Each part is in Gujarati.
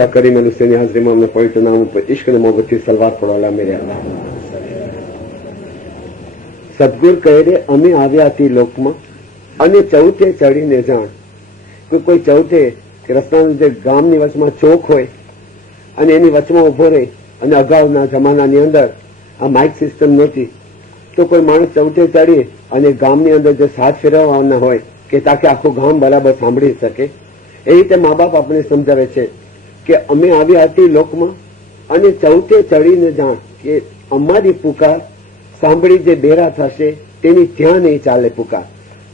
शाह करीम अल हुसैनी हाजरी में पवित्र नाम पर इश्क ने मोहब्बत सलवार पड़ोला मेरे अल्लाह सदगुरु कहे रे अमे आव्या थी लोक में अने चौथे चढ़ीने जाण कोई चौथे रस्ताना जे गामनी वचमां चौक होय अने एनी वचमां उभो रहे अने अगाउना जमानानी अंदर आ माइक सिस्टम नहोती तो कोई माणस चौथे चढ़ी अने गामनी अंदर जे साथ फेरववाना होय के ताके आखुं गाम बराबर सांभળી શકે ए रीते माँ बाप आपने समझावे छे के अमे आव्या हती लोकमां अने चौथे चढ़ीने जाण के अमारी पुकार सांभળી जे बेरा थशे तेनी त्यां नहीं चाले पुकार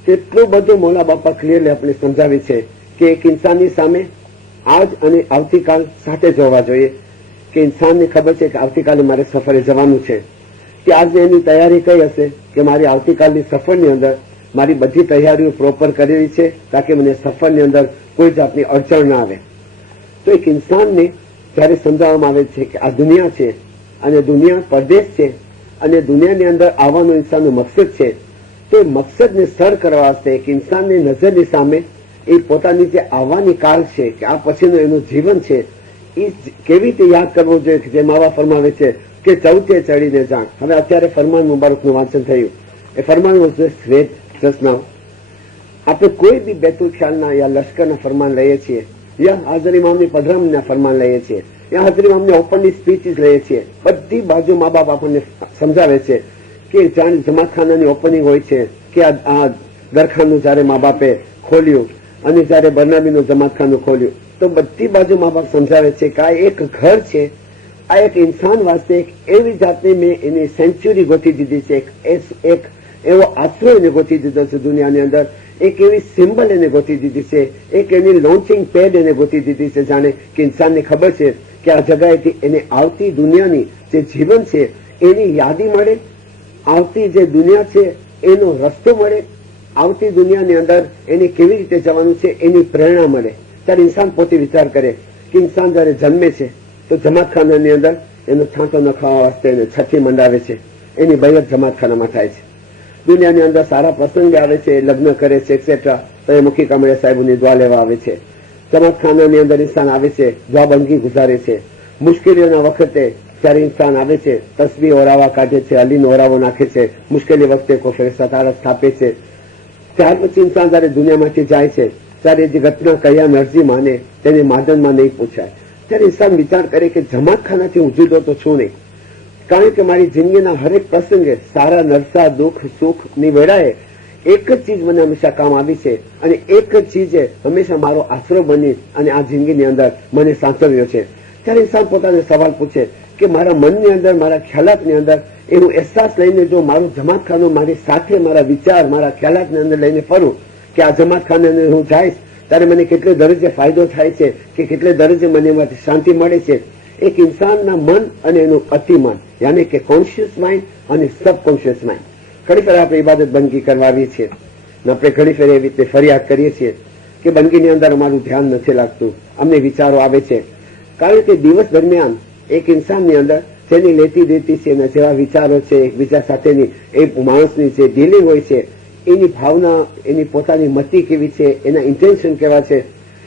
तेटલું બધું મોલા બાપા ક્લિયરલી આપણે સમજાવી છે કે એક ઇન્સાનની સામે આજ અને આવતીકાલ સાથે જોવા જોઈએ કે ઇન્સાનને ખબર છે કે આવતીકાલે મારે સફરે જવાનું છે કે આજે એની તૈયારી કઈ હશે કે મારી આવતીકાલની સફરની અંદર મારી બધી તૈયારીઓ પ્રોપર કરેલી છે તાકે મને સફરની અંદર કોઈ જાતની અડચણ ના આવે તો એક ઇન્સાનને જ્યારે સમજાવવામાં આવે છે કે આ દુનિયા છે અને દુનિયા પરદેશ છે અને દુનિયાની અંદર આવવાનો ઇન્સાનનો મકસદ છે તો મકસદને સર કરવા વાસ્તે એક ઇન્સાનની નજરની સામે એ પોતાની જે આવવાની કાળ છે કે આ પછીનું એનું જીવન છે એ કેવી રીતે યાદ કરવું જોઈએ કે જે માવા ફરમાવે છે કે ચૌથે ચડીને જાણ હવે અત્યારે ફરમાન મુબારકનું વાંચન થયું એ ફરમાન શ્વેત રચનાઓ આપણે કોઈ બી બેતુલ ખ્યાલના યા લશ્કરના ફરમાન લઈએ છીએ યા હાજર ઇમામની પધરામના ફરમાન લઈએ છીએ યા હાજર ઇમામની ઓપનની સ્પીચીસ લઈએ છીએ બધી બાજુ મા બાપ આપણને સમજાવે છે કે જાણે જમાતખાનાની ઓપનિંગ હોય છે કે આ દરખાનું જયારે મા બાપે ખોલ્યું અને જયારે બરનાબીનું જમાતખાનું ખોલ્યું તો બધી બાજુ મા બાપ સમજાવે છે કે આ એક ઘર છે આ એક ઇન્સાન વાસ્તે એક એવી જાતની મેં એની સેન્ચ્યુરી ગોતી દીધી છે એક એવો આશરો એને ગોતી દીધો છે દુનિયાની અંદર એક એવી સિમ્બલ એને ગોતી દીધી છે એક એની લોન્ચિંગ પેડ એને ગોતી દીધી છે જાણે કે ઇન્સાનને ખબર છે કે આ જગાએથી એને આવતી દુનિયાની જે જીવન છે એની યાદી મળે આવતી જે દુનિયા છે એનો રસ્તો મળે આવતી દુનિયાની અંદર એને કેવી રીતે જવાનું છે એની પ્રેરણા મળે ત્યારે ઇન્સાન પોતે વિચાર કરે કે ઇન્સાન જયારે જન્મે છે તો જમાતખાનાની અંદર એનો છાંટો નખાવા વાસ્તે એને છઠ્ઠી મંડાવે છે એની બયત જમાતખાનામાં થાય છે દુનિયાની અંદર સારા પ્રસંગ આવે છે લગ્ન કરે છે એક્સેટ્રા તો એ મુખી કામળિયા સાહેબની દુઆ લેવા આવે છે જમાતખાનાની અંદર ઇન્સાન આવે છે દ્વાબંગી ગુજારે છે મુશ્કેલીઓના વખતે જ્યારે ઇન્સાન આવે છે તસબી ઓરાવા કાઢે છે અલીનો ઓરાવો નાખે છે મુશ્કેલી વખતે કોઈ ફેરસ્તા તારા સ્થાપે છે ત્યાર પછી ઇન્સાન જયારે દુનિયામાંથી જાય છે ત્યારે જે ઘટના કયા નરજી માને તેને માદનમાં નહીં પૂછાય ત્યારે ઇન્સાન વિચાર કરે કે જમાતખાનાથી હું જુદો તો છું નહીં કારણ કે મારી જિંદગીના હરેક પ્રસંગે સારા નરસા દુઃખ સુખ ની વેળાએ એક જ ચીજ મને હંમેશા કામ આવી છે અને એક જ ચીજે હંમેશા મારો આશરો બની અને આ જિંદગીની અંદર મને સાંચવ્યો છે ત્યારે ઇન્સાન પોતાને સવાલ પૂછે કે મારા મનની અંદર મારા ખ્યાલાતની અંદર એનું અહેસાસ લઈને જો મારું જમાતખાનું મારી સાથે મારા વિચાર મારા ખ્યાલાતની અંદર લઈને ફરું કે આ જમાતખાને હું જઈશ ત્યારે મને કેટલે દરજ્જે ફાયદો થાય છે કે કેટલે દરજ્જે મને એમાંથી શાંતિ મળે છે એક ઇન્સાનના મન અને એનું અતિમન યાની કે કોન્શિયસ માઇન્ડ અને સબકોન્શિયસ માઇન્ડ ઘણી ફેર આપણે ઇબાદત બંદગી કરવાવીએ છીએ આપણે ઘણી ફેર એવી રીતે ફરિયાદ કરીએ છીએ કે બંદગીની અંદર અમારું ધ્યાન નથી લાગતું અમને વિચારો આવે છે કારણ કે દિવસ દરમિયાન એક ઇન્સાનની અંદર જેની લેતી દેતી છે એના જેવા વિચારો છે એકબીજા સાથેની એ માણસની જે ડીલિંગ હોય છે એની ભાવના એની પોતાની મતિ કેવી છે એના ઇન્ટેન્શન કેવા છે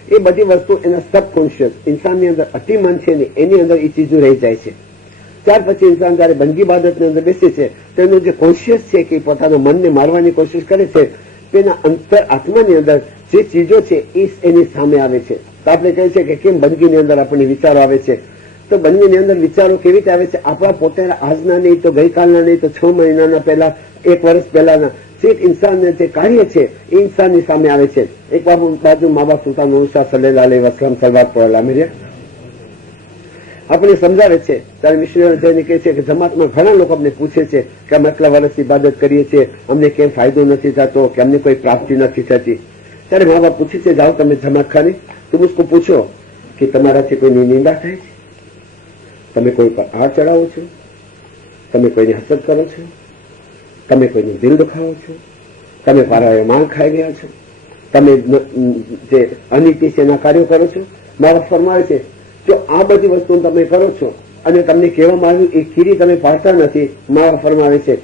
એ બધી વસ્તુ એના સબકોન્શિયસ ઇન્સાનની અંદર અતિમન છે ને એની અંદર એ ચીજો રહી જાય છે ત્યાર પછી ઇન્સાન જયારે બંદગી બાદતની અંદર બેસે છે તેનું જે કોન્શિયસ છે કે પોતાના મનને મારવાની કોશિશ કરે છે તેના અંતર આત્માની અંદર જે ચીજો છે એ એની સામે આવે છે તો આપણે કહીએ છીએ કે કેમ બંદગીની અંદર આપણને વિચારો આવે છે તો બંદગીની અંદર વિચારો કેવી રીતે આવે છે આપણા પોતાના આજના નહીં તો ગઈકાલના નહીં તો 6 મહિનાના પહેલા 1 વર્ષ પહેલાના જે ઇન્સાનને જે કાર્ય છે એ ઇન્સાનની સામે આવે છે એક બાજુ મા બાપ સુલ્તાન શાહ સલ્લલ્લાહુ અલૈહિ વસલ્લમ સલવાત પડેલા મેરે આપણે સમજાવે છે ત્યારે મિશનરી જઈને કહે છે કે જમાતમાં ઘણા લોકો અમને પૂછે છે કે અમે આટલા વર્ષ ઇબાદત કરીએ છીએ અમને કેમ ફાયદો નથી થતો કે અમને કોઈ પ્રાપ્તિ નથી થતી ત્યારે મા બાપ પૂછે છે જાઓ તમે જમાતખાને તું મુझको પૂછો કે તમારાથી કોઈની નિંદા થાય છે તમે કોઈ પર હાથ ચડાવો છો તમે કોઈની હસદ કરો છો તમે કોઈનું દિલ દુખાવો છો તમે પારાએ માર ખાઈ ગયા છો તમે જે અનીતિ છે એના કાર્યો કરો છો મારા ફરમાવે છે જો આ બધી વસ્તુ તમે કરો છો અને તમને કહેવામાં આવ્યું એ ખીરી તમે પાડતા નથી મારા ફરમાવે છે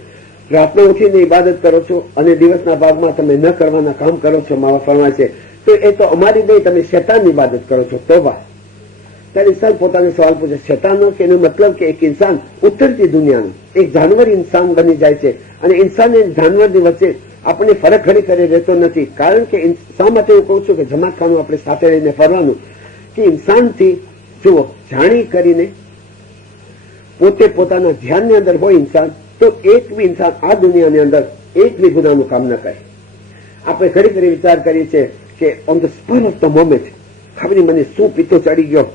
રાતના ઉઠીને ઇબાદત કરો છો અને દિવસના ભાગમાં તમે ન કરવાના કામ કરો છો મારા ફરમાવે છે તો એ તો અમારી નહીં તમે શૈતાનની ઇબાદત કરો છો તોબા ત્યારે ઇન્સાન પોતાને સવાલ પૂછે શેતાનનો, કે એનો મતલબ કે એક ઇન્સાન ઉતરતી દુનિયાનું એક જાનવર ઇન્સાન બની જાય છે, અને ઇન્સાન અને જાનવરની વચ્ચે આપણને ફરક ખરેખર રહેતો નથી. કારણ કે શા માટે હું કહું છું કે જમાતખાનું આપણે સાથે રહીને ફરવાનું, કે ઇન્સાનથી જુઓ જાણી કરીને પોતે પોતાના ધ્યાનની અંદર હોય ઇન્સાન, તો એક બી ઇન્સાન આ દુનિયાની અંદર એક બી ગુનાનું કામ ન કરે. આપણે ઘડી ઘડી વિચાર કરીએ છીએ કે on the spur of the moment ખબર નહીં મને શું પીતો ચડી ગયો,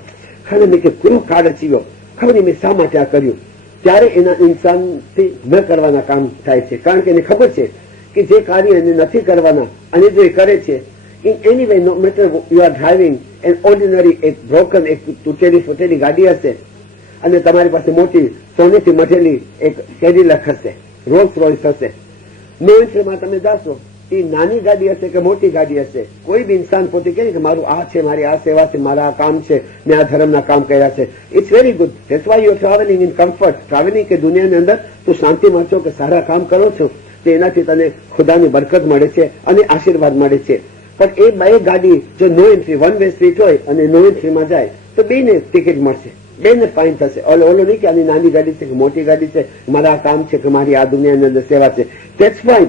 ખબર નહીં કે કયો કાળ અચી ગયો, ખબર નહીં મેં શા માટે આ કર્યું, ત્યારે એના ઇન્સાનથી ન કરવાના કામ થાય છે. કારણ કે એને ખબર છે કે જે કાર્ય એને નથી કરવાના અને જો એ કરે છે, in any way no matter you are driving an ordinary એક બ્રોકન એક તૂટેલી ફૂટેલી ગાડી હશે અને તમારી પાસે મોટી સોનેથી મઢેલી એક કેડિલક હશે, રોલ્સ રોયસ હશે, નો એન્ટ્રીમાં તમે જાશો, એ નાની ગાડી હશે કે મોટી ગાડી હશે, કોઈ બી ઇન્સાન પોતે કહે કે મારું આ છે, મારી આ સેવા છે, મારા આ કામ છે, મેં આ ધર્મના કામ કર્યા છે. It's very good. That's why you are travelling in comfort. Travelling કે દુનિયાની અંદર તું શાંતિમાં છો કે સારા કામ કરો છો, તો એનાથી તને ખુદાની બરકત મળે છે અને આશીર્વાદ મળે છે. પણ એ બે ગાડી જો no entry one way street હોય અને નો એન્ટ્રીમાં જાય તો બેને ટિકિટ મળશે, બેને ફાઇન થશે. ઓલો નહીં કે આની નાની ગાડી છે કે મોટી ગાડી છે, મારા આ કામ છે કે મારી આ દુનિયાની અંદર સેવા છે, ધેટ્સ ફાઇન.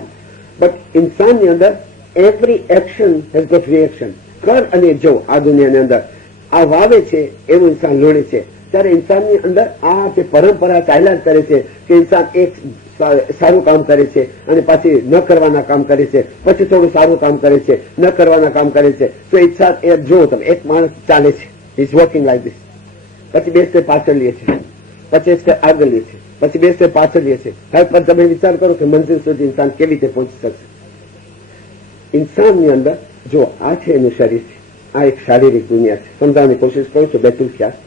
બટ ઇન્સાનની અંદર every action has got reaction. કર અને જો આ દુનિયાની અંદર આ વાવે છે એવું ઇન્સાન લોણે છે. ત્યારે ઇન્સાનની અંદર આ જે પરંપરા ચાલ્યા જ કરે છે કે ઇન્સાન એક સારું કામ કરે છે અને પાછી ન કરવાના કામ કરે છે, પછી થોડું સારું કામ કરે છે, ન કરવાના કામ કરે છે. તો ઇન્સાન એ જો તમે એક માણસ ચાલે છે, ઇઝ વર્કિંગ લાઈક ધીસ, પછી બે સ્ટેપ પાછળ લે છે, પછી એક સ્ટેપ આગળ લે છે, પછી બે સ્ટેપ પાછળ લે છે. હવે પણ તમે વિચાર કરો કે મંજિલ સુધી ઇન્સાન કેવી રીતે પહોંચી શકશે. ઇન્સાનની અંદર જો આ છે એનું શરીર છે, આ એક શારીરિક દુનિયા છે. સમજાવવાની કોશિશ કરું છું બેતુલ ખ્યાલ.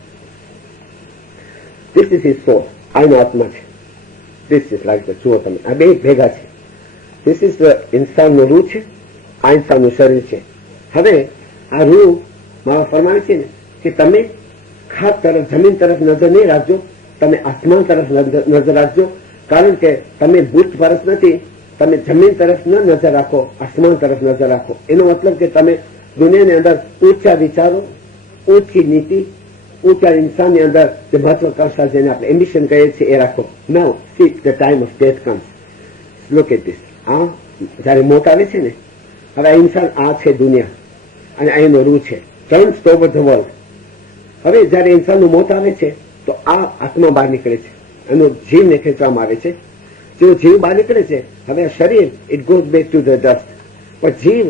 ધીસ ઇઝ હિઝ સોલ, આ એનો આત્મા છે. ધીસ ઇઝ લાઈક ધ, જુઓ તમે આ બે ભેગા છે. ધીસ ઇઝ ધ ઇન્સાનનું રૂહ છે, આ ઇન્સાનનું શરીર છે. હવે આ રૂહ મારા ફરમાવે છે ને કે તમે ખાસ તરફ જમીન તરફ નજર નહીં રાખજો, તમે આસમાન તરફ નજર રાખજો. કારણ કે તમે ભૂત પરસ નથી, તમે જમીન તરફ ન નજર રાખો, આસમાન તરફ નજર રાખો. એનો મતલબ કે તમે દુનિયાની અંદર ઊંચા વિચારો, ઊંચી નીતિ, ઊંચા ઇન્સાનની અંદર જે મહત્વાકાંક્ષા જેને આપણે એમ્બિશન કહીએ છીએ એ રાખો. Now see the time of death comes. Look at this. આ જયારે મોત આવે છે ને, હવે આ ઇન્સાન આ છે દુનિયા અને આ એનો રૂહ છે, ટર્ન્સ ઓવર ધ વર્લ્ડ. હવે જયારે ઇન્સાનનું મોત આવે છે તો આ આત્મા બહાર નીકળે છે, એનો જીવને ખેંચવામાં આવે છે. જો જીવ બહાર નીકળે છે, હવે આ શરીર it goes back to the dust. પણ જીવ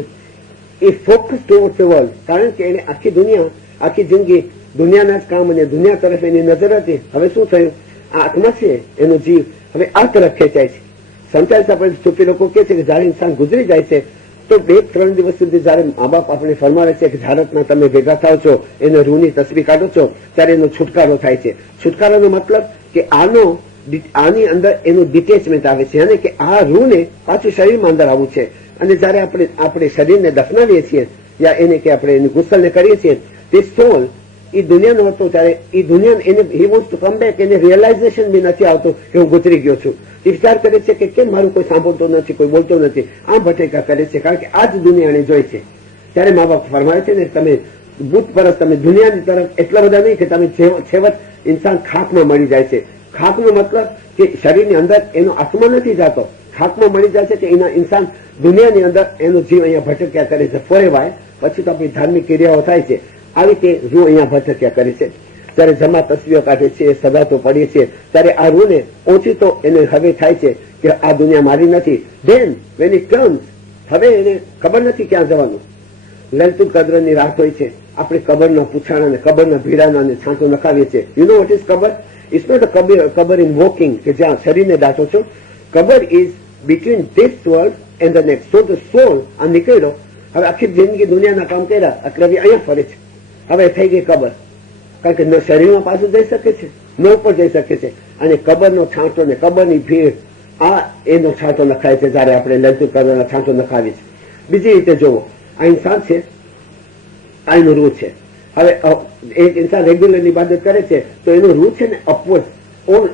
એ ફોકસ ટુવર્ડ ધ વર્લ્ડ, કારણ કે એને આખી દુનિયા, આખી જિંદગી દુનિયાના જ કામ અને દુનિયા તરફ એની નજર હતી. હવે શું થયું, આ આત્મા છે એનો જીવ હવે આ તરફ ખેંચાય છે. સમજાય આપણે સૂફી લોકો કહે છે કે જયારે ઇન્સાન ગુજરી જાય છે તો 2-3 દિવસ સુધી જયારે મા બાપ આપણે ફરમાવે છે કે ભારતમાં તમે ભેગા થાવ છો, એને રૂની તસવીર કાઢો છો, ત્યારે એનો છુટકારો થાય છે. છુટકારાનો મતલબ કે આની અંદર એનું ડિટેચમેન્ટ આવે છે, અને કે આ રૂને પાછું શરીરમાં અંદર આવવું છે. અને જયારે આપણે શરીરને દફનાવીએ છીએ યા એને કે આપણે એની ગુસલને કરીએ છીએ, તે સોલ એ દુનિયાનો હતો ત્યારે એ દુનિયા એને he wants to come back, એને રિયલાઇઝેશન બી નથી આવતું કે હું ગુજરી ગયો છું. એ વિચાર કરે છે કે કેમ મારું કોઈ સાંભળતો નથી, કોઈ બોલતો નથી, આમ ભટેકા કરે છે, કારણ કે આ જ દુનિયાને જોઈ છે. ત્યારે મા બાપ ફરમાવે છે ને તમે ભૂત પરસ, તમે દુનિયાની તરફ એટલા બધા નહીં કે તમે છેવટ ઇન્સાન ખાકમાં મળી જાય છે. ખાકનો મતલબ કે શરીરની અંદર એનો આત્મા નથી જાતો, ખાકમાં મળી જાય છે કે એના ઇન્સાન દુનિયાની અંદર એનો જીવ અહીંયા ભટક્યા કરે છે ફોરેવાય. પછી તો આપણી ધાર્મિક ક્રિયાઓ થાય છે, આવી રીતે રૂહ અહીંયા ભટક્યા કરે છે. જયારે જમા તસવીરો કાઢે છે, સગાતો પડીએ છીએ, ત્યારે આ રૂહને ઓછી તો એને હવે થાય છે કે આ દુનિયા મારી નથી. ધેન વેન ઇટ ટર્ન્સ, હવે એને ખબર નથી ક્યાં જવાનું. લલિતુલ કદ્રની રાત હોય છે, આપણે કબરના પૂછાણા અને કબરના ભીડાના અને છાંટો નખાવીએ છીએ. યુ નો વોટ ઇઝ કબર? ઇટ્સ નોટ અ કબર ઇન વોકિંગ કે જ્યાં શરીરને દાટો છો. કબર is between this world and the next. So the સોલ આ નીકળ્યો, હવે આખી જિંદગી દુનિયાના કામ કર્યા એટલે અહીંયા ફરે છે, હવે થઈ ગઈ કબર. કારણ કે ન શરીરમાં પાછું જઈ શકે છે, ન ઉપર જઈ શકે છે. અને કબરનો છાંટો ને કબરની ભીડ, આ એનો છાંટો નખાય છે જયારે આપણે લલિતુલ કદરના છાંટો નખાવીએ છીએ. બીજી રીતે જોવો, આ ઇન્સાન છે, આ એનો રૂહ છે. હવે એક ઇન્સાન રેગ્યુલર ઇબાદત કરે છે તો એનો રૂહ છે ને અપવર્ડ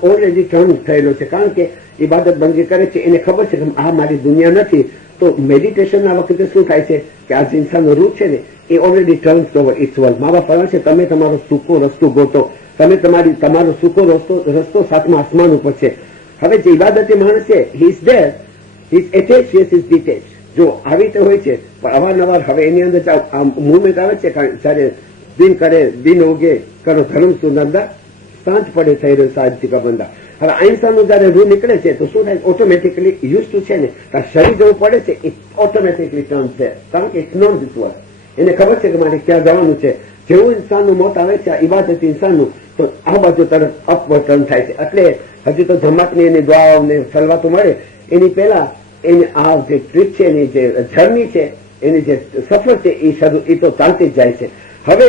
ઓલરેડી ટર્ન થયેલો છે, કારણ કે ઇબાદત બંદગી કરે છે, એને ખબર છે કે આ મારી દુનિયા નથી, તો મેડિટેશનના વખતે શું થાય છે કે આ જે ઇન્સાનનો રૂપ છે ને એ already turns over its world. મા બાપ ફરવા છે તમે તમારો સૂકો રસ્તો ગોતો, તમે તમારો સૂકો રસ્તો સાતમા આસમાન ઉપર છે. હવે જે ઇબાદતી માણસ છે he is there, he is attach, he is detach. જો આવી રીતે હોય છે પણ અવારનવાર હવે એની અંદર મુવમેન્ટ આવે છે જયારે દિન કરે દિન ઉગે કરો ધર્મ સુનંદા સાંજ પડે થઈ રહ્યો સાહજિક બંદા. હવે અહિંસાનું જયારે રૂ નીકળે છે તો શું થાય, ઓટોમેટિકલી યુઝ ટુ છે ને શરીર જવું પડે છે એ ઓટોમેટિકલી ટર્ન છે, કારણ કે ઇટ્સ નોન ધીસ વર્લ્ડ. એને ખબર છે કે મારે ક્યાં જવાનું છે. જેવું ઇન્સાનનું મોત આવે છે ઇબાદતી ઇન્સાનનું તો આ બાજુ તરફ અપવર્ડ ટર્ન થાય છે. એટલે હજી તો જમાતની એની દુઆઓ ને સલવાતો મળે એની પહેલા એની આ જે ટ્રીપ છે એની જે જર્ની છે એની જે સફર છે એ તો ચાલતી જ જાય છે. હવે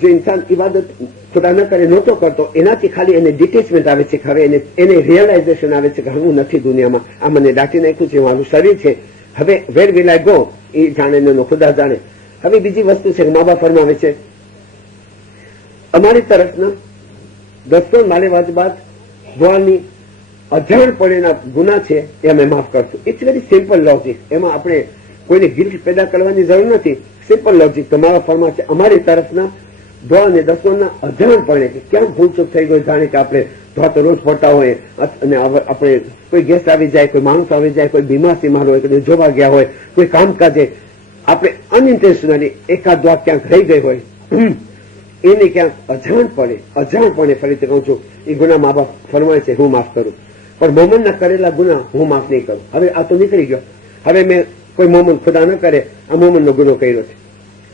જે ઇન્સાન ઇબાદત ખુદા ન કરે નહોતો કરતો એનાથી ખાલી એને ડિટેચમેન્ટ આવે છે. હવે એને રિયલાઇઝેશન આવે છે કે હું નથી દુનિયામાં, આ મને દાટી નાખ્યું છે, મારું શરીર છે, હવે વેર વિલ આઈ ગો એ જાણે એનો ખુદા જાણે. હવે બીજી વસ્તુ છે કે મા બાપ ફરમાવે છે અમારી તરફના દસ્તો માલેવાજ બાદ દુઆની અજાણપણેના ગુના છે એ અમે માફ કરશું. It's very simple logic. એમાં આપણે કોઈને ગિલ્ટ પેદા કરવાની જરૂર નથી. Simple logic. તો મારા ફરમા છે અમારી તરફના દુઆ અને દસ્તોના અજાણપણે કે ક્યાં ભૂલચૂક થઈ ગયો, જાણે કે આપણે દુઆ તો રોજ પડતા હોય અને આપણે કોઈ ગેસ્ટ આવી જાય, કોઈ માણસ આવી જાય, કોઈ બીમાર સીમાર હોય, કોઈ જોવા ગયા હોય, કોઈ કામકાજે આપણે અનઇન્ટેન્શનલી એકાદ દુઆ ક્યાંક રહી ગઈ હોય એને ક્યાંક અજાણપણે ફરીથી કહું છું એ ગુના મા બાપ ફરમાય છે હું માફ કરું, પણ મોમનના કરેલા ગુના હું માફ નહીં કરું. હવે આ તો નીકળી ગયો. હવે મેં કોઈ મોમન ખુદા ન કરે આ મોમનનો ગુનો કર્યો છે.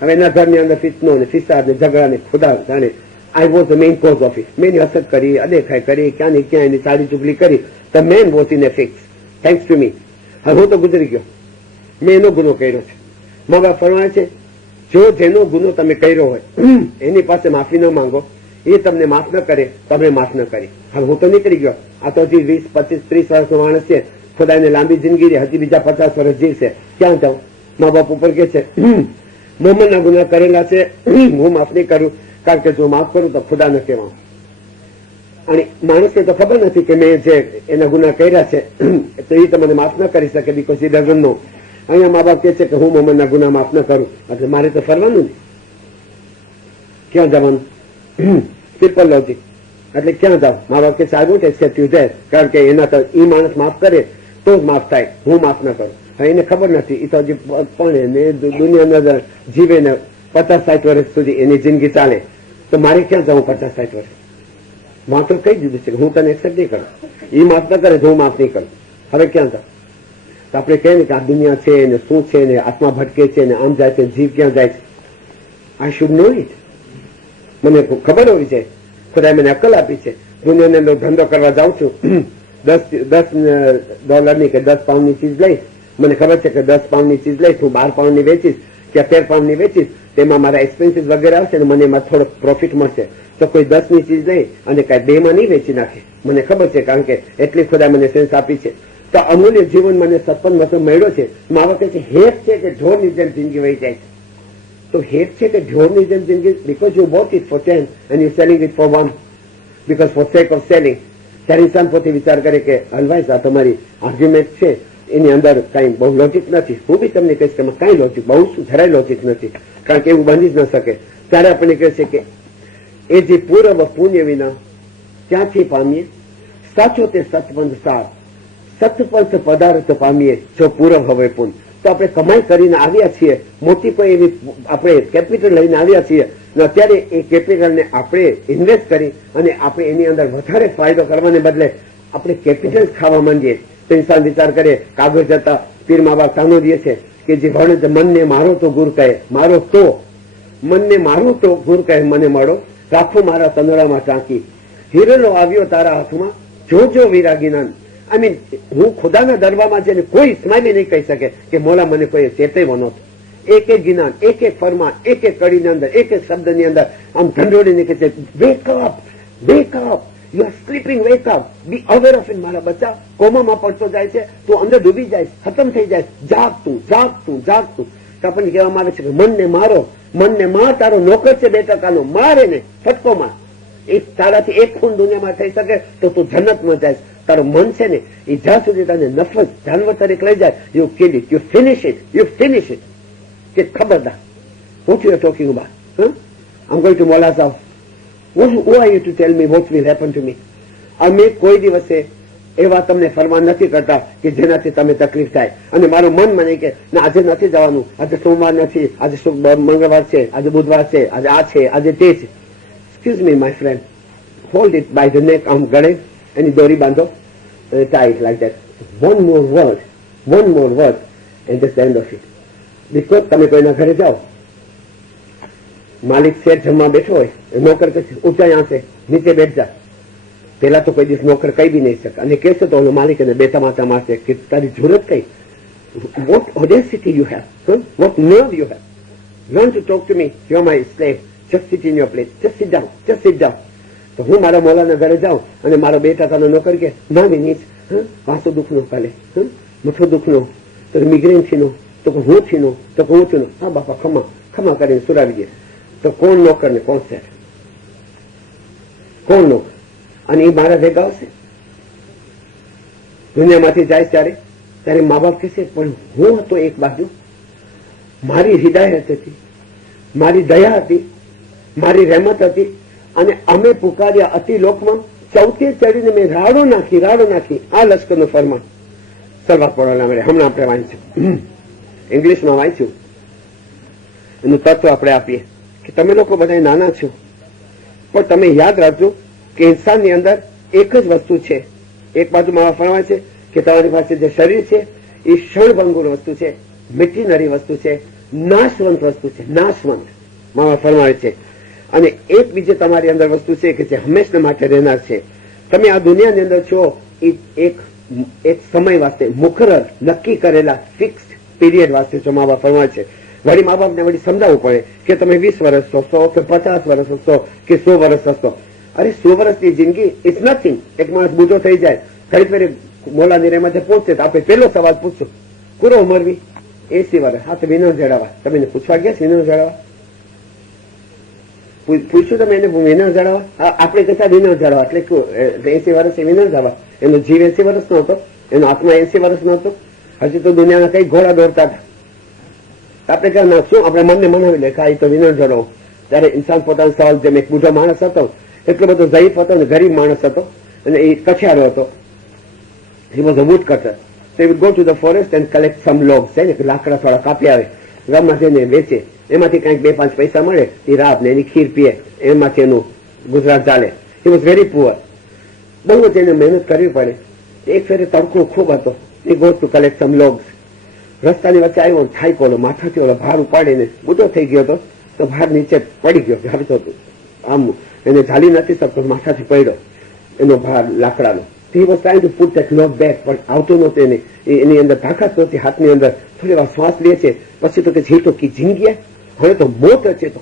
હવે એના ઘરની અંદર ફિતનો ને ફિસાદ ને ઝઘડા ને ખુદા જાણે I was the main cause of it. મેં એની અસર કરી, અદેખાઈ કરી, ક્યાં ને ક્યાં એની ચાલી ચુગલી કરી. The man was in A fix thanks to me. હવે હું તો ગુજરી ગયો, મેં એનો ગુનો કર્યો છે. મા બાપ ફરમાય છે જો જેનો ગુનો તમે કર્યો હોય એની પાસે માફી ન માંગો, એ તમને માફ ન કરે, તમે માફ ન કરી. હવે હું તો નીકળી ગયો, આ તો હજી 20, 25, 30 વર્ષનો માણસ છે, ખુદા એને લાંબી જિંદગી રહે, હજી બીજા 50 વર્ષ જીવશે, ક્યાં જાઉં? મા બાપ ઉપર કે છે મોમનના ગુના કરેલા છે હું માફ નહીં કરું, કારણ કે જો માફ કરું તો ખુદા ન કહેવા. અને માણસને તો ખબર નથી કે મેં જે એના ગુના કર્યા છે તો એ તો મને માફ ન કરી શકે, બીકોઝ એ ડઝન્ટ નો. અહીંયા મા બાપ કે છે કે હું મોમનના ગુના માફ ન કરું એટલે મારે તો ફરવાનું ને, ક્યાં જવાનું? Simple logic. એટલે ક્યાં જાવ? મા બાપ કે સારું એક્સેપ્ટ યુ ધેર, કારણ કે એના તો એ માણસ માફ કરે તો જ માફ થાય, હું માફ ન કરું. હવે એને ખબર નથી, એ તો હજી પણ ને દુનિયાની અંદર જીવે ને 50-60 વર્ષ સુધી એની જિંદગી ચાલે, તો મારે ક્યાં જવું 50-60 વર્ષ? માં તો કહી દીધું છે કે હું તને એક્સેપ્ટ નહીં કરું, એ માફ ન કરે તો હું માફ નહીં કરું. હવે ક્યાં જાવ? તો આપણે કહીએ ને કે આ દુનિયા છે ને શું છે ને આત્મા ભટકે છે ને આમ જાય છે, જીવ ક્યાં જાય છે. I should no it. મને ખબર હોવી છે, ખુદાએ મને અક્કલ આપી છે. દુનિયાની અંદર ધંધો કરવા જાઉં છું, $10 કે 10 પાઉન્ડની ચીજ લઈશ, મને ખબર છે કે 10 પાઉન્ડની ચીજ લઈશ હું 12 પાઉન્ડની વેચીશ કે 13 પાઉન્ડની વેચીશ, તેમાં મારા એક્સપેન્સીસ વગેરે આવશે ને મને એમાં થોડો પ્રોફિટ મળશે. તો કોઈ 10ની ચીજ લઈ અને કઈ 2માં નહીં વેચી નાખે, મને ખબર છે, કારણ કે એટલી ખુદા મને સેન્સ આપી છે. તો અમૂલ્ય જીવન મને 57 વર્ષ મળ્યો છે. મા બાપ છે હેત છે કે ઢોરની જેમ જિંદગી વહી જાય છે. તો હેત છે કે ઢોરની જેમ જિંદગી, because you bought it for 10 and you selling it for 1 because for sake of selling. ત્યારે ઇન્સાન પોતે વિચાર કરે કે હલવાઈસ આ તમારી આર્ગ્યુમેન્ટ છે એની અંદર કઈ બહુ લોજિક નથી. હું બી તમને કહીશ કે કઈ લોજિક, બહુ શું જરાય લોજિક નથી, કારણ કે એવું બની જ ન શકે. ત્યારે આપણને કહે છે કે એ જે પૂર્વ પુણ્ય વિના ક્યાંથી પામીએ, સાચો તે સતપંથ સાર, સતપંથ પદાર્થ પામીએ જો પૂર્વ હવે પુણ્ય. તો આપણે કમાઈ કરીને આવ્યા છીએ, મોટી કોઈ એવી આપણે કેપિટલ લઈને આવ્યા છીએ, અત્યારે એ કેપિટલને આપણે ઇન્વેસ્ટ કરી અને આપણે એની અંદર વધારે ફાયદો કરવાને બદલે આપણે કેપિટલ ખાવા માંડીએ. તો ઇન્સાન વિચાર કરે, કાગળ જતા પીર મા બાપ તાનો દે છે કે જે ભણે મનને મારો તો ગુર કહે, મારો તો મનને મારો તો ગુર કહે, મને મળો રાખો મારા તંદડામાં ટાંકી, હિરલો આવ્યો તારા હાથમાં જોજો વિરાગીના. આઈ મીન હું ખુદાના દરબારમાં જઈને કોઈ સ્માઈલી નહીં કહી શકે કે મોલા મને કોઈ ચેતવ્યો નહોતો. એક એક જ્ઞાન, એક એક ફરમાન, એક એક કડીની અંદર, એક એક શબ્દની અંદર આમ ઢંઢોળીને કે છે wake up, wake up, you are sleeping, wake up, B aware of it. મારા બચ્ચા કોમામાં પડતો જાય છે, તું અંદર ડૂબી જાય, ખતમ થઈ જાય, જાગતું જાગતું જાગતું. તો આપણને કહેવામાં આવે છે કે મનને મારો, મનને માર, તારો નોકર છે 2% મારે ને ફટકો માર. એ તારાથી એક ખૂન દુનિયામાં થઈ શકે તો તું જન્નતમાં જાય. તારું મન છે ને એ જ્યાં સુધી તને નફસ જાનવર તરીકે લઈ જાય, you kill it, you finish it. કે ખબરદાર, what you are talking about? Huh? I'm going to Molla's house. Who are you to tell me what will happen to me? અમે કોઈ દિવસે એવા તમને ફરમાન નથી કરતા કે જેનાથી તમે તકલીફ થાય. અને મારું મન મને કે ના આજે નથી જવાનું, આજે સોમવાર નથી, આજે મંગળવાર છે, આજે બુધવાર છે, આજે આ છે, આજે તે છે. Excuse me, my friend. Hold it by the neck, આમ ગળે એની દોરી બાંધો, tie it like that. One more word, and that's the end of it. Because તમે કોઈના ઘરે જાઓ, માલિક શેર જમવા બેઠો હોય, નોકર કહે ઊંચા યાં છે, નીચે બેઠ જા. પેલા તો કોઈ દિવસ નોકર કઈ બી નહીં શકે, અને કહેશે તો ઓલો માલિક એને બેતા માતા મારશે કે તારી જરૂરત કઈ. What audacity you have, huh? What nerve you have. Learn to talk to me. You're my slave. Just sit in your place. Just sit down. તો હું મારા મોલાના ઘરે જાઉં અને મારો બેટા તને નોકર કે ના વિનીત, વાસો દુઃખનો કાલે, મથો દુઃખનો, તો મિગ્રેન થીનો, તો હું થીનો, તો હું થીનો. હા બાપા ખમા કરીને સુરાવી દે. તો કોણ નોકર ને કોણ શેર? કોણ નોકર? અને એ મારા ભેગા આવશે દુનિયામાંથી જાય ત્યારે મા બાપ કહેશે પણ હું હતો એક બાજુ, મારી હિદાયત હતી, મારી દયા હતી, મારી રહેમત હતી, અને અમે પુકાર્યા અતિ લોકમાં, ચૌથે ચડીને મેં રાડો નાખી. આ લશ્કરનો ફરમાન સર્વાત પડવાના મળે. હમણાં આપણે વાંચ્યું, ઇંગ્લિશમાં વાંચ્યું, એનું તત્વ આપણે આપીએ કે તમે લોકો બધા નાના છો, પણ તમે યાદ રાખજો કે ઇન્સાનની અંદર એક જ વસ્તુ છે. એક બાજુમાં ફરમાય છે કે તમારી પાસે જે શરીર છે એ ક્ષણભંગુર વસ્તુ છે, મિટીનરી વસ્તુ છે, નાશવંત વસ્તુ છે, નાશવંત માવા ફરમાવે છે. અને એક બીજી તમારી અંદર વસ્તુ છે કે જે હંમેશા માટે રહેનાર છે. તમે આ દુનિયાની અંદર છો એ એક સમય વાસ્તે મુકરર નક્કી કરેલા ફિક્સ્ડ પીરિયડ વાસ્તે છો. મા બાપ ફરમાવે છે. વળી મા બાપને વળી સમજાવવું પડે કે તમે 20 વર્ષ હશો કે 50 વર્ષ હશો કે 100 વર્ષ હશો. અરે 100 વર્ષની જિંદગી ઇટ્સ નથિંગ. એક માણસ બુઢો થઈ જાય, ઘડી ફેરી મોલાની રેમાંથી પહોંચે તો આપણે પેલો સવાલ પૂછશું, પૂરો ઉંમરવી 80 વર્ષ. હા તો વિનર જણાવવા. તમે એને પૂછવા ગયા વિનર જણાવવા? પૂછ્યું તમે એને વિનર જણાવવા? આપણે કહેતા વિનર જણાવવા એટલે 80 વર્ષે વિનર જવા. એનો જીવ 80 વર્ષ નો હતો, એનો આત્મા 80 વર્ષ નો હતો. હજી તો દુનિયાના કઈ ઘોડા દોડતા હતા. આપણે ક્યાં ના શું આપણે મનને મનાવી લે કે તો વિનર જણાવો. ત્યારે ઇન્સાન પોતાનો સવાલ, જેમ એક બુઢો માણસ હતો, એટલો બધો ઝયીફ હતો અને ગરીબ માણસ હતો, અને એ કછિયારો હતો. He was a woodcutter. So he would go to the forest and collect some logs. લાકડા થોડા કાપી આવે, ગામમાં જઈને વેચે, એમાંથી કંઈક 2-5 પૈસા મળે, એ રાત ને એની ખીર પીએ, એમાંથી એનું ગુજરાત ચાલે. He was very poor. બહુ જ એને મહેનત કરવી પડે. એક ફેરે તડકો ખૂબ હતો. He goes to collect some logs. રસ્તાની વચ્ચે આવ્યો, થાક્યો, ઓલો માથાથી ઓલો ભાર ઉપાડીને બુઢો થઈ ગયો હતો, તો ભાર નીચે પડી ગયો. ઘરતો આમ એને ઝાલી નથી શકતો, માથાથી પડ્યો એનો ભાર લાકડાનો. He was trying to put that log back, પણ આવતો નહોતો એને. એની અંદર તાકાત નહોતી હાથની અંદર. થોડી વાર શ્વાસ લે છે, પછી તો કે છે તો કી જિંદગી હવે તો મોત હશે, તો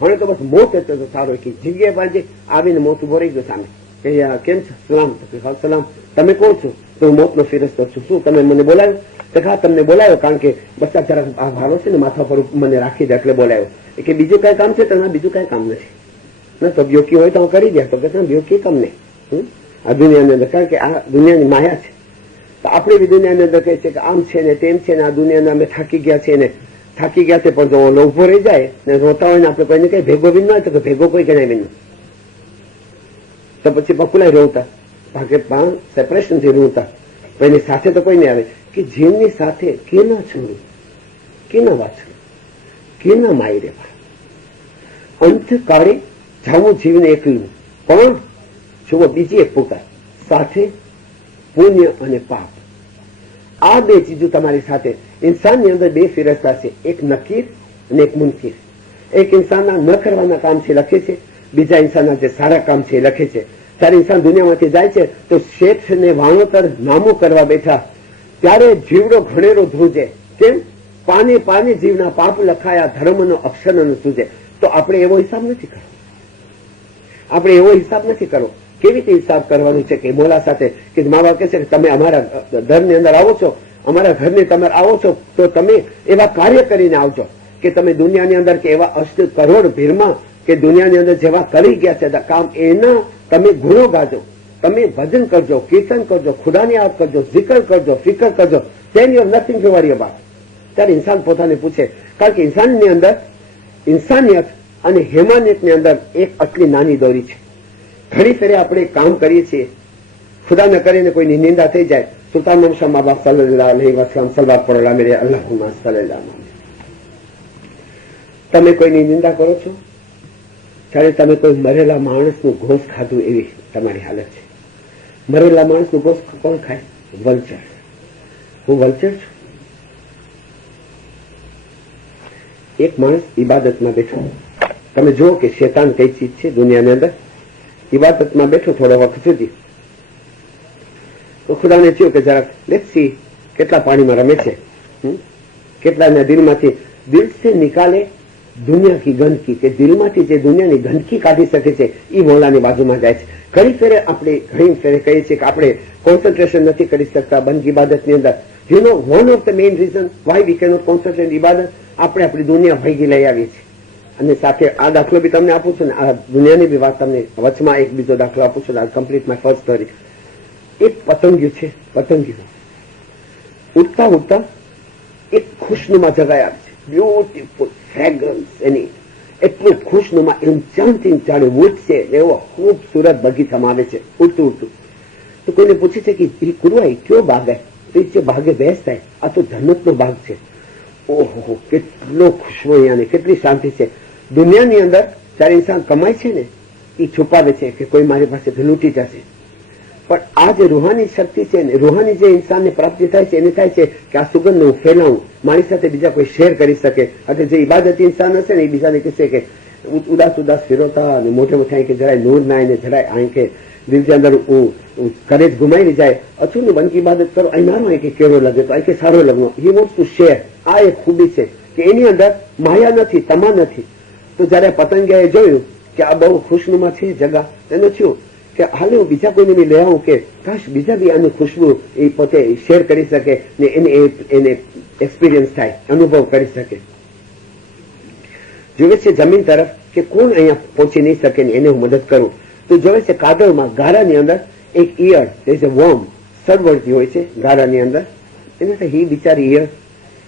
હવે તો બસ મોત હશે તો સારો. કે જિંદગી બાજે આવીને મોત ઉભો રહી ગયો સામે. કે કેમ છો? સલામ. સલામ. તમે કોણ છો? તો હું મોતનો ફેરસ્તો છું. શું તમે મને બોલાવ્યો? તો હા તમને બોલાવ્યો કારણ કે બસ જરાક આ ભારો છે ને માથા પર મને રાખી દે એટલે બોલાવ્યો. કે બીજું કઈ કામ છે? તો ના બીજું કઈ કામ નથી. ના તો બ્યોકી હોય તો હું કરી દે. તો કે બ્યોકી કામ નહીં આ દુનિયાની અંદર, કારણ કે આ દુનિયાની માયા છે. તો આપણે બી દુનિયાની અંદર કહે છે કે આમ છે ને તેમ છે ને આ દુનિયાને અમે થાકી ગયા છે ને થાકી ગયા છે. પણ જો ઓલો ઉભો રહી જાય ને રોતા હોય ને આપણે કોઈને કઈ ભેગો વિન હોય તો કે ભેગો કોઈ ગણાય વિન, તો પછી બકુલાય રોતા, ભાગે સેપરેશન થી રોતા. પણ એની સાથે તો કોઈ નહીં આવે કે જેમની સાથે કેના છોડું, કેના વાછું, કેના માઈ રેવા. અંતકાળે જાવું જીવને એકલું. પણ જુઓ બીજી એક પુકાર, સાથે પુણ્ય અને પાપ. આ બે ચીજો તમારી સાથે. ઇન્સાનની અંદર 2 ફિરસ્તા છે, એક નકીર અને એક મુનકીર. એક ઇન્સાનના ન કરવાના કામ છે લખે છે, બીજા ઇન્સાનના જે સારા કામ છે એ લખે છે. ત્યારે ઇન્સાન દુનિયામાંથી જાય છે તો શેઠને વાણોતર નામું કરવા બેઠા ત્યારે જીવડો ઘણેરો ધ્રુજે. કેમ? પાને પાને જીવના પાપ લખાયા, ધર્મનો અક્ષર ન સૂજે. તો આપણે એવો હિસાબ નથી કરવો. આપણે એવો હિસાબ નથી કરવો. કેવી રીતે હિસાબ કરવાનું છે કે મોલા સાથે કે મા બાપ કહે છે કે તમે અમારા ઘરની અંદર આવો છો, અમારા ઘરની તમે આવો છો તો તમે એવા કાર્ય કરીને આવજો કે તમે દુનિયાની અંદર કે એવા 8 કરોડ ભીડમાં કે દુનિયાની અંદર જેવા કરી ગયા છે કામ, એના તમે ગુનો ગાજો, તમે ભજન કરજો, કીર્તન કરજો, ખુદાને યાદ કરજો, જિકર કરજો, ફિકર કરજો, then you have nothing to worry about. ત્યારે ઇન્સાન પોતાને પૂછે, કારણ કે ઇન્સાનની અંદર ઇન્સાનિયત અને હેમાનિયતની અંદર એક આટલી નાની દોરી છે. ઘણી ફેરે આપણે કામ કરીએ છીએ, ખુદા ન કરીને કોઈની નિંદા થઈ જાય, સુલ્તાન શાહ મા બાપ સલ્લલ્લાહુ અલૈહિ વસલ્લમ સલવાત પડેલા મેરે અલ્લાહુમ્મા સલ્લલ્લાહુ. તમે કોઈની નિંદા કરો છો ત્યારે તમે કોઈ મરેલા માણસનું ઘોષ ખાધું એવી તમારી હાલત છે. મરેલા માણસનું ઘોષ કોણ ખાય? વલ્ચર. હું વલ્ચર છું. એક માણસ ઇબાદતમાં બેઠો, તમે જુઓ કે શેતાન કઈ ચીજ છે દુનિયાની અંદર. ઇબાદતમાં બેઠો થોડો વખત સુધી, તો ખુદાને થયું કે જરાક લેટ્સ સી કેટલા પાણીમાં રમે છે, કેટલાના દિલમાંથી દિલ સે નિકાલે દુનિયા કી ગંદકી, કે દિલમાંથી જે દુનિયાની ગંદકી કાઢી શકે છે એ મોલાની બાજુમાં જાય છે. ઘણી ફેરે કહીએ છીએ કે આપણે કોન્સન્ટ્રેશન નથી કરી શકતા બંધ ઇબાદતની અંદર. You know one of the main reason why we cannot concentrate ઇબાદત, આપણે આપણી દુનિયા ભેગી લઈ આવીએ છીએ. અને સાથે આ દાખલો બી તમને આપું છું ને, આ દુનિયાની બી વાત તમને વચમાં એક બીજો દાખલો આપું છું. આ કમ્પ્લીટ માય ફર્સ્ટ સ્ટોરી. એક પતંગિયું છે, પતંગિયું ઉડતા ઉડતા એક ખુશનુમા જગાએ આવે છે. બ્યુટીફુલ ફ્રેગ્રન્સ એની, એટલું ખુશનુમા એન્ચાન્ટિંગ જાણે વુડ છે એવો ખૂબસૂરત બગીચામાં આવે છે ઉડતું ઉડતું. તો કોઈને પૂછે છે કે એ કુરવાઈ કયો બાગ હે? તો જે ભાગે બેસ થાય, આ તો જન્નતનો ભાગ છે. ઓહો, કેટલો ખુશબુ અહીંયા, કેટલી શાંતિ છે. દુનિયાની અંદર જયારે ઇન્સાન કમાય છે ને, એ છુપાવે છે કે કોઈ મારી પાસેથી લૂંટી જશે. પણ આ જે રૂહાની શક્તિ છે ને, રૂહાની જે ઇન્સાનને પ્રાપ્તિ થાય છે એને થાય છે કે આ સુગંધને હું ફેલાવું, મારી સાથે બીજા કોઈ શેર કરી શકે. અને જે ઇબાદતી ઇન્સાન હશે ને એ બીજાને કહેશે કે ઉદાસ ઉદાસ ફેરવતા અને મોટે મોટા કે જરાય નૂર ના એને જરાય અહીં કે દિલની અંદર કરેજ ગુમાવી જાય, અચૂક બંધ ઇબાદત કરો, અહીં મારો અહીં કે કેવો લાગે તો અહીં કે સારો લગ્નો. He wants to share. આ એક ખૂબી છે કે એની અંદર માયા નથી, તમા નથી. તો જયારે પતંગિયાએ જોયું કે આ બહુ ખુશનુમા છે જગા, એને થયું કે હાલે હું બીજા કોઈને બી લઈ આવું કે કાશ બીજા બી આની ખુશ્બુ એ પોતે શેર કરી શકે ને એને એક્સપિરિયન્સ થાય, અનુભવ કરી શકે. જોવે છે જમીન તરફ કે કોણ અહીંયા પહોંચી નહીં શકે ને એને હું મદદ કરું. તો જોવે છે કાદવમાં ગારાની અંદર એક ઈયળ, એ જે વોર્મ સળવળતી હોય છે ગારાની અંદર, એને હી બિચારી ઈયળ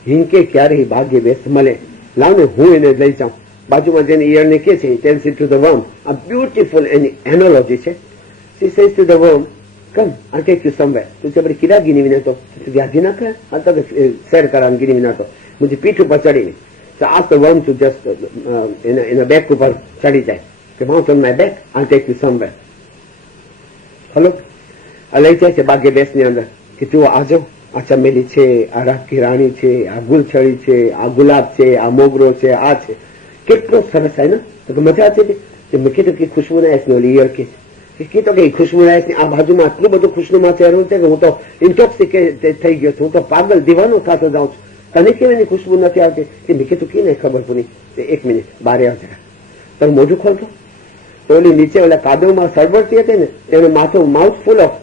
હિંકે ક્યારે ભાગ્ય બેસ મળે, લાવને હું એને લઈ જાઉં. બાજુમાં જેને ઈયળને કે છે tells it to the worm. આ બ્યુટીફુલ એની એનોલોજી છે. She says to the worm, come, I'll take you somewhere. तुझे बड़ी किरा गिनी विना तो व्याधि ना कर, हाल तक सैर करा गिनी विना तो मुझे पीठ ऊपर चढ़ी नहीं. So ask the worm to just in a back ऊपर चढ़ी जाए. कि mount on my back, I'll take you somewhere. Hello, લઈ જાય છે ભાગ્ય બેસ ની અંદર કે તું આ જાઓ, આ ચમેલી છે, આ રાત की રાણી છે, આ ગુલછડી છે, આ ગુલાબ છે, આ મોગરો છે, આ છે. કેટલો સરસ થાય ને. તો મજા આવતી હતી કે મેં કીધું કે ખુશ્બુ ના એસની ઓલી ઈયળ કે તો કે ખુશ્બુ ના એસની આ બાજુમાં આટલું બધું ખુશ્બુમાં ચહેરું છે કે હું તો ઇન્ટોક્સિકેટ થઈ ગયો છું, હું તો પાગલ દીવાનો થતો જાઉં છું. તને કેમ એની ખુશ્બુ નથી આવતી? કે મેં કીધું કે નહીં ખબર પૂરી. એક મિનિટ બારે આવજે, તમે મોઢું ખોલતો તો ઓલી નીચે ઓલા કાદવમાં સળવળતી હતી ને એને માથું માઉથ ફૂલ ઓફ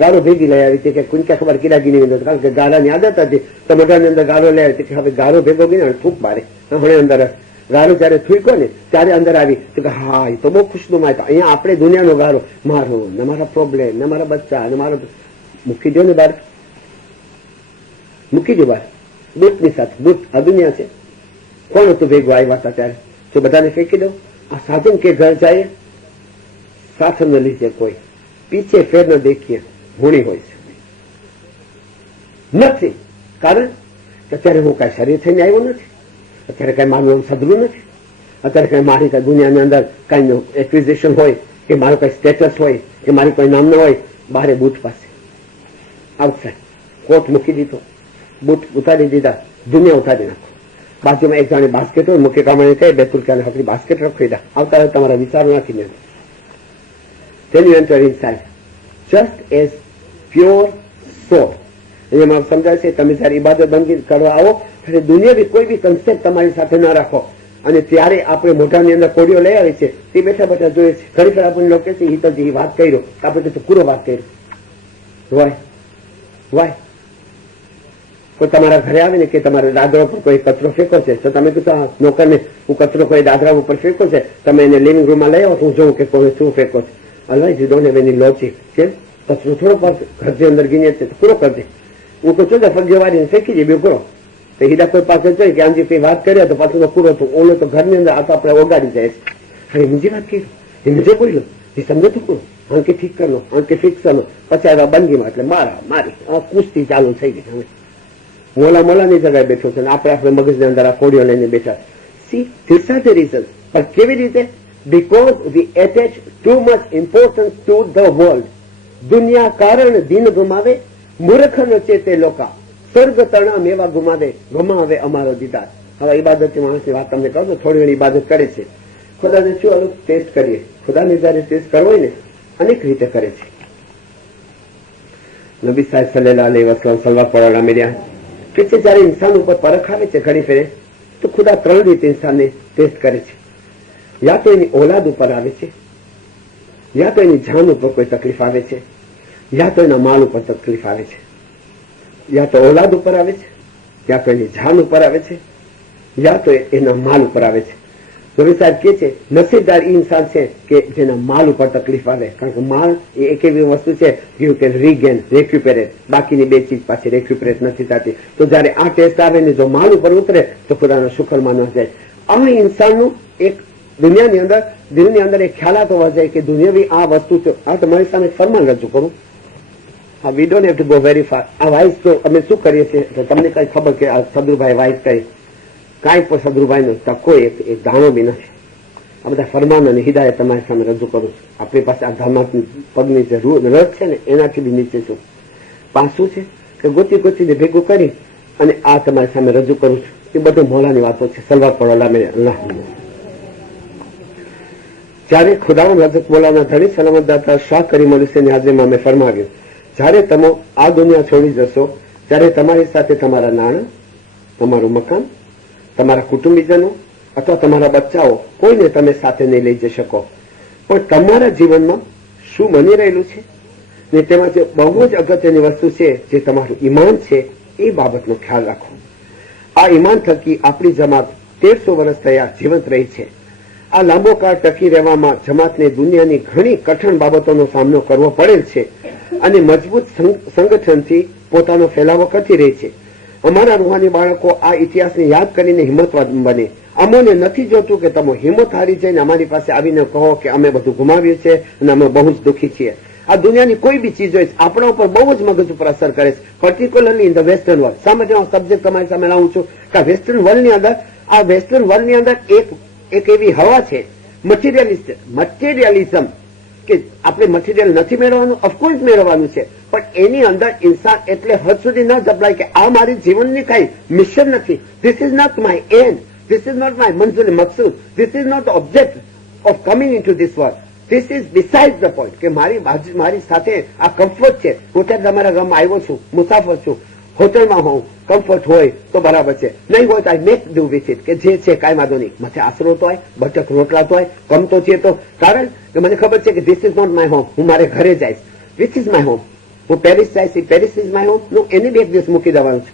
ગારો ભેગી લઈ આવી હતી કે કોઈને ક્યાં ખબર કિરાગીની અંદર, કારણ કે ગારાની આદત હતી તો બધાની અંદર ગારો લઈ આવી કે હવે ગારો ભેગો ગઈ થૂક બારે હવે અંદર ગારો જયારે થૂક્યો ને ત્યારે અંદર આવી કે હા એ તો બહુ ખુશનુમા હતો. અહીંયા આપણે દુનિયાનો ગારો, મારો ને મારા પ્રોબ્લેમ ને મારા બચ્ચા ને મારો, મૂકી દો ને બહાર, મૂકી દો બહાર બુટની સાથે. બુટ આ દુનિયા છે. કોણ હતું ભેગું આવ્યા હતા ત્યારે? તો બધાને ફેંકી દો. આ સાધન કે ઘર જાય સાથ ન લીજે કોઈ, પીછે ફેર ન દેખીએ, હોણી હોય છે નથી. કારણ કે અત્યારે હું કઈ શરીર થઈને આવ્યો નથી, અત્યારે કઈ મારું સદરું નથી, અત્યારે કઈ મારી કઈ દુનિયાની અંદર કઈ એક્વિઝિશન હોય કે મારું કઈ સ્ટેટસ હોય કે મારી કોઈ નામ ન હોય. બારે બુટ પાસે આઉટસાઇડ કોટ મૂકી દીધો, બુટ ઉતારી દીધા, દુનિયા ઉતારી નાખો. બાજુમાં એક જાણે બાસ્કેટ હોય, મુખ્ય કામણે કહે બેતુલ કે હકરી બાસ્કેટ રખી દા, આવતા હોય તમારા વિચારો નાખીને then you enter inside just as pure soul. એમાં સમજાય છે તમે જયારે ઇબાદત બંદગી કરવા આવો ત્યારે દુનિયાવી કોઈ બી કન્સેપ્ટ તમારી સાથે ન રાખો. અને ત્યારે આપણે મોઢાની અંદર કોડીઓ લઈ આવી છે તે બેઠા બેઠા જોઈએ છે. ખરેખર આપણને લોકો છે હિતજી વાત કર્યો આપણે તો પૂરો વાત કર્યો. વાય કોઈ તમારા ઘરે આવે ને કે તમારા દાદરા ઉપર કોઈ કચરો ફેંકો છે તો તમે કીધું નોકરને હું કચરો કોઈ દાદરા ઉપર ફેંકો છે, તમે એને લિવિંગ રૂમમાં લઈ આવો તો હું જોઉં કે કોઈ શું ફેંકો છે. Always you don't have any logic. છે કચરો થોડો ઘરની અંદર ગીને તો પૂરો કરજે. હું તો છું ફરજી વાળીને ફેંકી દે બે પૂરો. તો હીરા કોઈ પાસે જોઈ કે આમજી કઈ વાત કર્યા તો પાછું તો પૂરો થયું. ઓલો તો ઘરની અંદર આ તો આપણે ઓગાડી જાય છે. હવે બીજી વાત કરી એ મુજે બોલ્યો એ સમજો તો પૂરો આંકે ઠીક કરલો આંકે ફિક્સ કરલો. પછી આવ્યા બંદગીમાં એટલે મારી કુસ્તી ચાલુ થઈ ગઈ. હવે મોલાની જગ્યાએ બેઠો છે આપણે મગજની અંદર આ કોડીઓ લઈને બેઠા. See this are the reason. પણ કેવી રીતે? Because we attach too much importance to the world. દુનિયા કારણ દિન ગુમાવે મૂર્ખ નચે તે લોકા સ્વર્ગ તણા મેવા ગુમાવે અમારો દીદાર. હવે ઇબાદતી માણસની વાત તમને કહું તો થોડી ઘણી ઇબાદત કરે છે. ખુદાને શું અલગ ટેસ્ટ કરીએ? ખુદાને જયારે ટેસ્ટ કરવો હોય ને અનેક રીતે કરે છે. નબી સાહેબ સલ્લલ્લાહુ અલૈહિ વસલ્લમ સલવાર પડાવડા મળ્યા કે જયારે ઇન્સાન ઉપર પરખ આવે છે ઘણી ફેરે તો ખુદા 3 રીતે ઇન્સાનને ટેસ્ટ કરે છે. યા તો એની ઓલાદ ઉપર આવે છે, યા તો એની જાન ઉપર કોઈ તકલીફ આવે છે, યા તો એના માલ ઉપર તકલીફ આવે છે. યા તો ઓલાદ ઉપર આવે છે, યા તો એની જાન ઉપર આવે છે, યા તો એના માલ ઉપર આવે છે. નબી સાહેબ કે છે નસીબદાર એ ઇન્સાન છે કે જેના માલ ઉપર તકલીફ આવે. કારણ કે માલ એ એક એવી વસ્તુ છે યુ કેન રીગેન રેક્યુપેરેટ. બાકીની બે ચીજ પાછી રેક્યુપેરેટ નથી થતી. તો જયારે આ ટેસ્ટ આવે ને જો માલ ઉપર ઉતરે તો ખુદાનો શુક્ર માનવા જાય. આ ઇન્સાનનું એક દુનિયાની અંદર એક ખ્યાલાત હોવા જાય કે દુનિયાવી આ વસ્તુ છે. આ તમારી સામે ફરમાન રજૂ કરું. We don't have to go very far. આ વાઇસ તો અમે શું કરીએ છીએ તો તમને કઈ ખબર કે આ સદરુભાઈ વાઇસ કઈ કાંઈ પણ સદરુભાઈ નો ટકો એક દાણો બી નથી. આ બધા ફરમાન અને હિદાયત તમારી સામે રજૂ કરું છું. આપણી પાસે આ ધર્માત્મક પગની જે રસ છે ને એનાથી બી નીચે છું. પાછું છે કે ગોતીને ભેગું કરી અને આ તમારી સામે રજૂ કરું છું. એ બધું મોલાની વાતો છે. સલવાર પડોલા મેં અલ્લાહ. જયારે ખુદાવંદ હઝરત મૌલાના ધણી સલામત દાતા શાહ કરીમ અલી હુસૈનની હાજરીમાં મેં ફરમાવ્યું જયારે તમે આ દુનિયા છોડી જશો ત્યારે તમારી સાથે તમારા નાણાં, તમારું મકાન, તમારા કુટુંબીજનો અથવા તમારા બચ્ચાઓ કોઈને તમે સાથે નહીં લઈ જઈ શકો. પણ તમારા જીવનમાં શું બની રહેલું છે ને તેમાં જે બહુ જ અગત્યની વસ્તુ છે જે તમારું ઈમાન છે એ બાબતનો ખ્યાલ રાખો. આ ઈમાન થકી આપણી જમાત 1300 વર્ષ થયા જીવંત રહી છે. આ લાંબો કાળ ટકી રહેવામાં જમાતને દુનિયાની ઘણી કઠણ બાબતોનો સામનો કરવો પડેલ છે અને મજબૂત સંગઠનથી પોતાનો ફેલાવો કરતી રહી છે. અમારા રૂહાની બાળકો આ ઇતિહાસને યાદ કરીને હિંમતવાન બને. અમોને નથી જોતું કે તમે હિંમત હારી જઈને અમારી પાસે આવીને કહો કે અમે બધું ગુમાવ્યું છે અને અમે બહુ જ દુઃખી છીએ. આ દુનિયાની કોઈ બી ચીજ હોય આપણા ઉપર બહુ જ મગજ ઉપર અસર કરે છે, particularly in the western world. શા માટે હું સબ્જેક્ટ તમારી સામે લાવું છું કે વેસ્ટર્ન વર્લ્ડની અંદર એક એવી હવા છે મટીરિયલિઝમ કે આપણે મટીરિયલ નથી મેળવવાનું, ઓફકોર્સ મેળવવાનું છે, પણ એની અંદર ઇન્સાન એટલે હદ સુધી ન જપલાય કે આ મારી જીવનની કઈ મિશન નથી. This is not my end, this is not my મંજૂર મકસૂદ, this is not object of coming in to this world. This is beside the point કે મારી સાથે આ કમ્ફર્ટ છે. હું ત્યાં તમારા ગામમાં આવ્યો છું, મુસાફર છું, હોટલમાં હોઉં, કમ્ફર્ટ હોય તો બરાબર છે, નહીં હોય તો I make do with it કે જે છે કાંઈ વાંધો નહીં. માથે આશરો તો હોય, બટક રોટલા તો હોય, ગમતો છે તો. કારણ કે મને ખબર છે કે this is not my home. હું મારે ઘરે જઈશ, વિચ ઇઝ માય હોમ. હું પેરિસ જઈશ, Paris is my home. No, એની બે દિવસ મૂકી દેવાનું છે.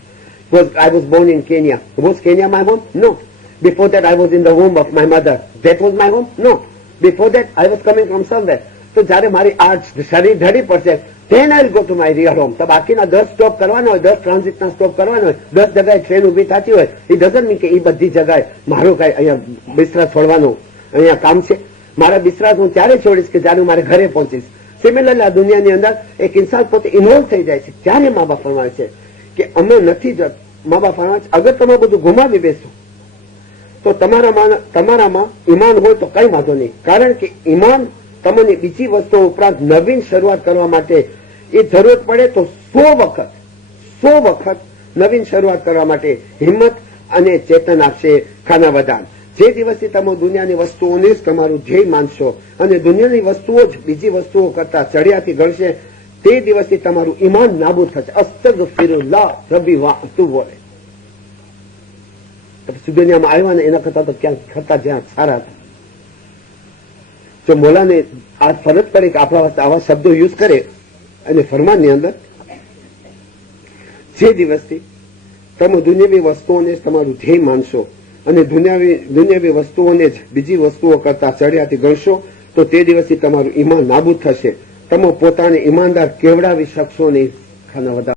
I was born in Kenya. Was Kenya my home? No. Before that I was in the womb of my mother. That was my home? No. Before that I was coming from somewhere. તો જયારે મારી આ શરીર ઢળી પડશે then I will go to my real home. તો બાકીના 10 સ્ટોપ કરવાનો હોય, 10 ટ્રાન્ઝિટના સ્ટોપ કરવાનો હોય, 10 જગ્યાએ ટ્રેન ઉભી થતી હોય, એ ડઝન્ટ મીન કે એ બધી જગ્યાએ મારું કઈ અહીંયા બિસ્તરા છોડવાનું અહીંયા કામ છે. મારા બિસ્તરા હું ત્યારે છોડીશ કે જયારે હું મારે ઘરે પહોંચીશ. સિમિલરલી આ દુનિયાની અંદર એક ઇન્સાન પોતે ઇન્વોલ્વ થઈ જાય છે. ત્યારે મા બાપ ફરમાવે છે કે અમે નથી જત. મા બાપ ફરમાવે છે અગર તમે બધું ગુમાવી બેસો તો તમારામાં ઈમાન હોય તો કઈ વાંધો નહીં. કારણ કે ઈમાન તમને બીજી વસ્તુઓ ઉપરાંત નવીન શરૂઆત કરવા માટે એ જરૂરત પડે તો 100 વખત નવીન શરૂઆત કરવા માટે હિંમત અને ચેતન આપશે ખાનાવદાન. જે દિવસથી તમે દુનિયાની વસ્તુઓને જ તમારું ધ્યેય માનશો અને દુનિયાની વસ્તુઓ જ બીજી વસ્તુઓ કરતા ચડિયાથી ગણશે તે દિવસથી તમારું ઈમાન નાબૂદ થશે. અસ્તગફિરુલ્લાહ રબ્બી વા અતુબ વલે. પછી દુનિયામાં આવ્યા ને એના કરતા તો ક્યાંક થતા જ્યાં સારા હતા. જો મોલાને આ ફરજ પડે કે આપણા વાસ્તે આવા શબ્દો યુઝ કરે અને ફરમાનની અંદર જે દિવસથી તમે દુનિયાવી વસ્તુઓને જ તમારું ધ્યેય માનશો અને દુનિયાવી વસ્તુઓને જ બીજી વસ્તુઓ કરતા ચડિયાથી ગણશો તો તે દિવસથી તમારું ઈમાન નાબૂદ થશે. તમે પોતાને ઈમાનદાર કેવડાવી શકશો નહીં. ખાના વધારે